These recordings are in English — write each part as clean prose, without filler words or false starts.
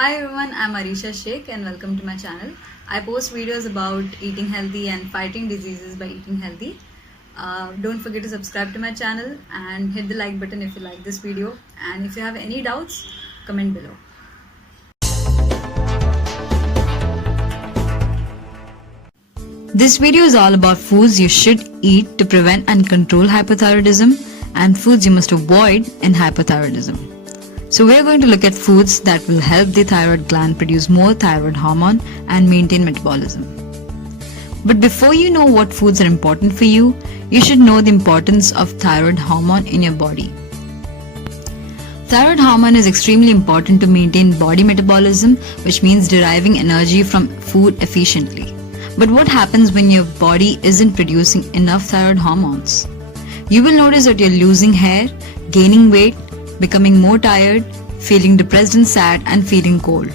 Hi everyone, I'm Arisha Sheikh and welcome to my channel. I post videos about eating healthy and fighting diseases by eating healthy. Don't forget to subscribe to my channel and hit the like button if you like this video. And if you have any doubts, comment below. This video is all about foods you should eat to prevent and control hypothyroidism and foods you must avoid in hypothyroidism. So we are going to look at foods that will help the thyroid gland produce more thyroid hormone and maintain metabolism. But before you know what foods are important for you, you should know the importance of thyroid hormone in your body. Thyroid hormone is extremely important to maintain body metabolism, which means deriving energy from food efficiently. But what happens when your body isn't producing enough thyroid hormones? You will notice that you're losing hair, gaining weight, becoming more tired, feeling depressed and sad, and feeling cold.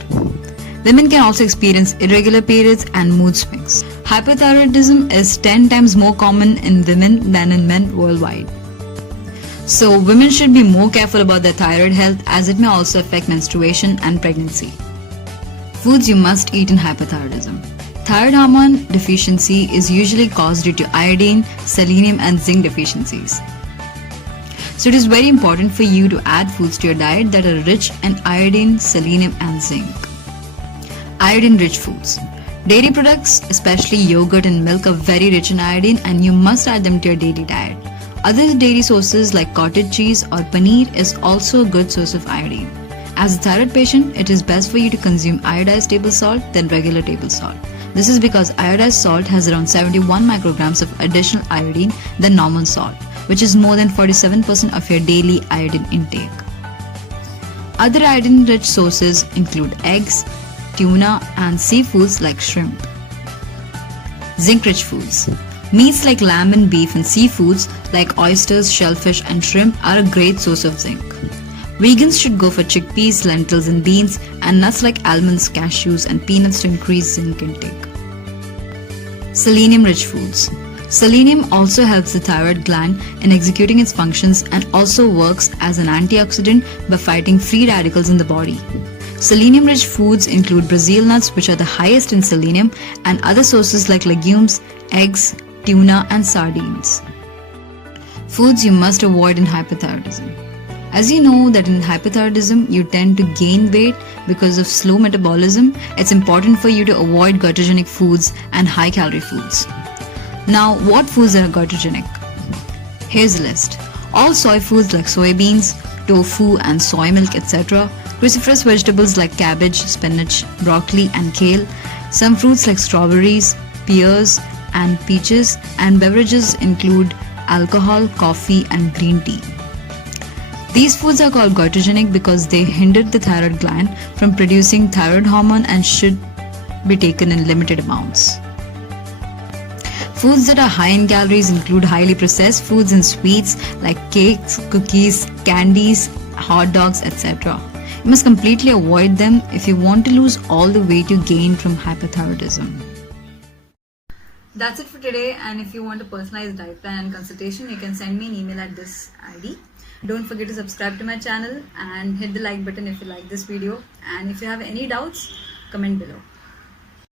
Women can also experience irregular periods and mood swings. Hypothyroidism is 10 times more common in women than in men worldwide. So women should be more careful about their thyroid health as it may also affect menstruation and pregnancy. Foods you must eat in hypothyroidism. Thyroid hormone deficiency is usually caused due to iodine, selenium, and zinc deficiencies. So it is very important for you to add foods to your diet that are rich in iodine, selenium, and zinc. Iodine-rich foods. Dairy products, especially yogurt and milk, are very rich in iodine and you must add them to your daily diet. Other dairy sources like cottage cheese or paneer is also a good source of iodine. As a thyroid patient, it is best for you to consume iodized table salt than regular table salt. This is because iodized salt has around 71 micrograms of additional iodine than normal salt, which is more than 47% of your daily iodine intake. Other iodine-rich sources include eggs, tuna, and seafoods like shrimp. Zinc-rich foods. Meats like lamb and beef and seafoods like oysters, shellfish, and shrimp are a great source of zinc. Vegans should go for chickpeas, lentils, and beans, and nuts like almonds, cashews, and peanuts to increase zinc intake. Selenium-rich foods. Selenium also helps the thyroid gland in executing its functions and also works as an antioxidant by fighting free radicals in the body. Selenium-rich foods include Brazil nuts, which are the highest in selenium, and other sources like legumes, eggs, tuna, and sardines. Foods you must avoid in hypothyroidism. As you know that in hypothyroidism you tend to gain weight because of slow metabolism, it's important for you to avoid glutatogenic foods and high-calorie foods. Now, what foods are glutatogenic? Here's a list. All soy foods like soybeans, tofu and soy milk, etc. Cruciferous vegetables like cabbage, spinach, broccoli and kale. Some fruits like strawberries, pears and peaches, and beverages include alcohol, coffee and green tea. These foods are called glutatogenic because they hinder the thyroid gland from producing thyroid hormone and should be taken in limited amounts. Foods that are high in calories include highly processed foods and sweets like cakes, cookies, candies, hot dogs, etc. You must completely avoid them if you want to lose all the weight you gained from hypothyroidism. That's it for today, and if you want a personalized diet plan and consultation, you can send me an email at this ID. Don't forget to subscribe to my channel and hit the like button if you like this video, and if you have any doubts, comment below.